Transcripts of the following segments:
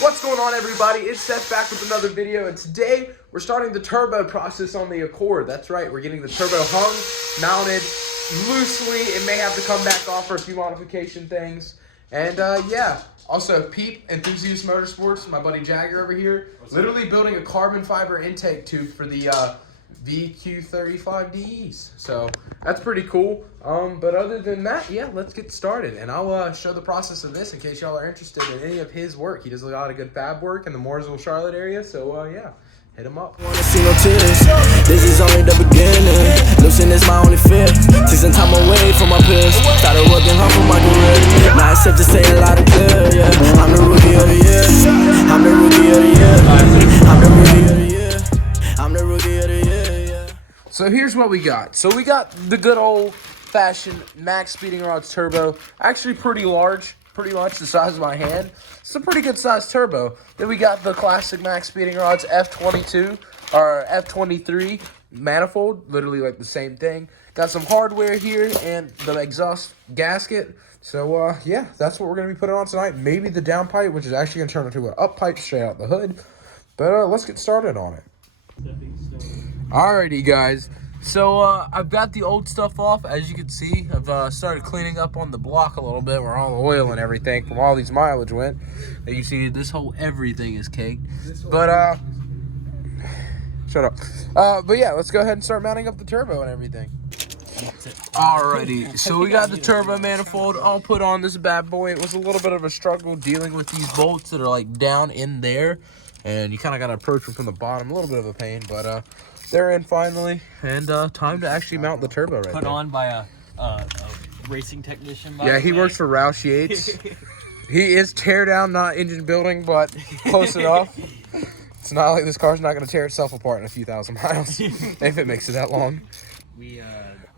What's going on, everybody? It's Seth back with another video, and today we're starting the turbo process on the Accord. That's right, we're getting the turbo hung, mounted loosely. It may have to come back off for a few modification things. And yeah, also Pete, Enthusiast Motorsports, my buddy Jagger over here, literally building a carbon fiber intake tube for the VQ35Ds. So that's pretty cool. But other than that, yeah, let's get started. And I'll show the process of this in case y'all are interested in any of his work. He does a lot of good fab work in the Mooresville, Charlotte area. So yeah, hit him up. Wanna see no tears. This is only the beginning. Losing is my only fear. Taking time away from my peers. Started working hard for my career. Now I have to say a lot of clear. Yeah, I'm the rookie of the year. I'm the rookie of the year. I'm the rookie of the year. I'm the rookie of the year. So here's what we got. So we got the good old-fashioned max speeding rods turbo. Actually pretty large, pretty much the size of my hand. It's a pretty good size turbo. Then we got the classic max speeding rods f22 or f23 manifold, literally like the same thing. Got some hardware here and the exhaust gasket. So yeah, that's what we're gonna be putting on tonight. Maybe the downpipe, which is actually gonna turn into an up pipe straight out the hood. But let's get started on it. Alrighty, guys. So I've got the old stuff off. As you can see, I've started cleaning up on the block a little bit where all the oil and everything from all these mileage went. And you see this whole everything is caked. But shut up. But yeah, let's go ahead and start mounting up the turbo and everything. Alrighty, so we got the turbo manifold all put on this bad boy. It was a little bit of a struggle dealing with these bolts that are like down in there, and you kind of got to approach them from the bottom. A little bit of a pain, but they're in finally, and time to actually mount the turbo right there. Put on by a racing technician. Yeah, he works for Roush Yates. He is tear down, not engine building, but close enough. It's not like this car's not going to tear itself apart in a few thousand miles if it makes it that long.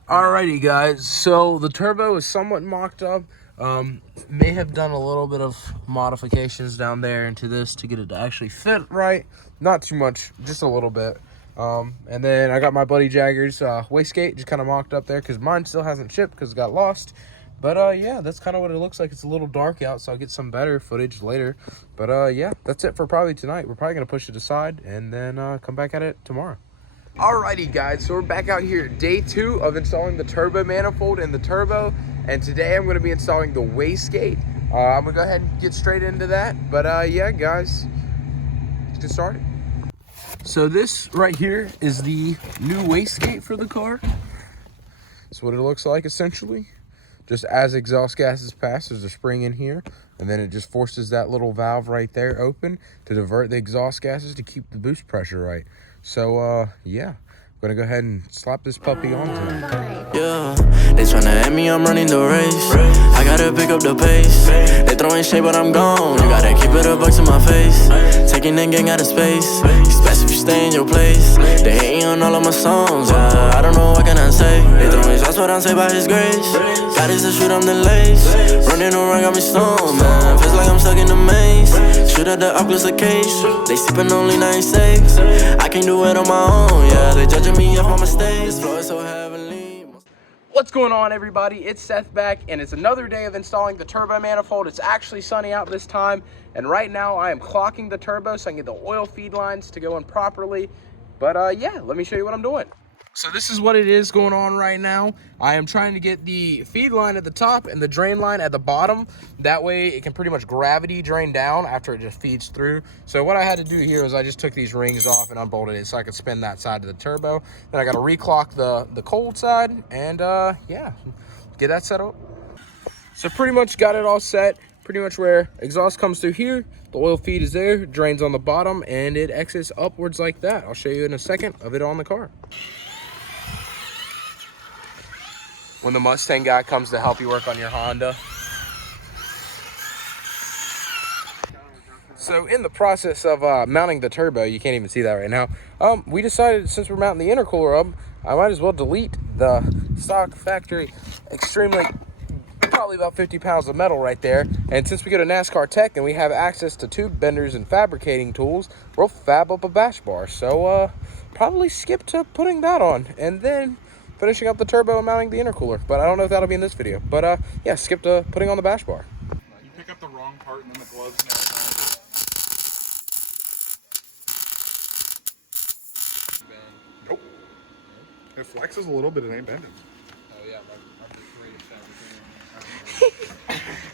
Alrighty, guys, so the turbo is somewhat mocked up. May have done a little bit of modifications down there into this to get it to actually fit right. Not too much, just a little bit. And then I got my buddy Jagger's Wastegate just kind of mocked up there because mine still hasn't shipped because it got lost. But yeah, that's kind of what it looks like. It's a little dark out, so I'll get some better footage later. But yeah, that's it for probably tonight. We're probably going to push it aside and then come back at it tomorrow. Alrighty, guys, so we're back out here at day 2 of installing the turbo manifold and the turbo, and today I'm going to be installing the wastegate. I'm going to go ahead and get straight into that, but yeah, guys, let's get started. So this right here is the new wastegate for the car. That's what it looks like, essentially. Just as exhaust gases pass, there's a spring in here, and then it just forces that little valve right there open to divert the exhaust gases to keep the boost pressure right. So, yeah, I'm gonna go ahead and slap this puppy on tonight. Yeah, they tryna at me, I'm running the race. I gotta pick up the pace. They throwing shade, but I'm gone. You gotta keep it a buck to my face. Taking that gang out of space. Especially if you stay in your place. They hating on all of my songs. Yeah, I don't know what can I say. They throwing shots, what I'm say by his grace. God is the shoot, I'm the lace. Running around, got me stoned, man. Feels like I'm stuck in the maze. Shoot at the Oculus case. They sipping only 96. I can't do it on my own, yeah. They judging me off my mistakes. Flow is so heavenly. What's going on, everybody? It's Seth back, and it's another day of installing the turbo manifold. It's actually sunny out this time, and right now I am clocking the turbo so I can get the oil feed lines to go in properly. But yeah, let me show you what I'm doing. So this is what it is going on right now. I am trying to get the feed line at the top and the drain line at the bottom. That way it can pretty much gravity drain down after it just feeds through. So what I had to do here is I just took these rings off and unbolted it so I could spin that side of the turbo. Then I got to reclock the cold side and yeah, get that set up. So pretty much got it all set. Pretty much where exhaust comes through here, the oil feed is there, drains on the bottom, and it exits upwards like that. I'll show you in a second of it on the car. When the Mustang guy comes to help you work on your Honda. So in the process of mounting the turbo, you can't even see that right now, we decided since we're mounting the intercooler up, I might as well delete the stock factory extremely, probably about 50 pounds of metal right there. And since we go to NASCAR Tech and we have access to tube benders and fabricating tools, we'll fab up a bash bar. So probably skip to putting that on and then finishing up the turbo and mounting the intercooler. But I don't know if that'll be in this video. But yeah, skip to putting on the bash bar. You pick up the wrong part and then the gloves and everything. It flexes a little bit, it ain't bending. Oh yeah,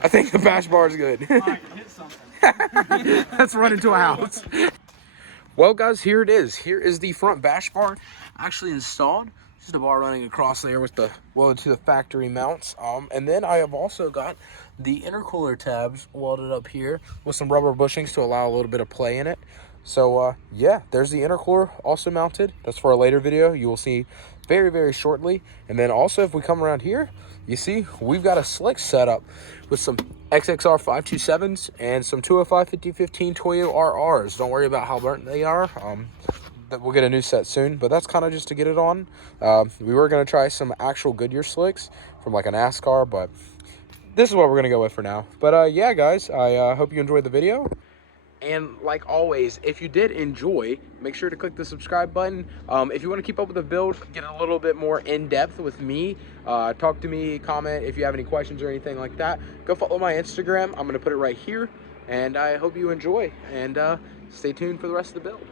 I think the bash bar is good. Alright, hit something. Let's run into a house. Well, guys, here it is. Here is the front bash bar actually installed. Just a bar running across there with the welded to the factory mounts. And then I have also got the intercooler tabs welded up here with some rubber bushings to allow a little bit of play in it. So yeah, there's the intercooler also mounted. That's for a later video you will see very, very shortly. And then also, if we come around here, you see we've got a slick setup with some XXR 527s and some 205 5015 Toyo RRs. Don't worry about how burnt they are. That we'll get a new set soon, but that's kind of just to get it on. We were going to try some actual Goodyear slicks from like a NASCAR, but this is what we're going to go with for now. But yeah, guys, I hope you enjoyed the video. And like always, if you did enjoy, make sure to click the subscribe button. If you want to keep up with the build, get a little bit more in-depth with me, talk to me, comment if you have any questions or anything like that. Go follow my Instagram. I'm going to put it right here. And I hope you enjoy. And stay tuned for the rest of the build.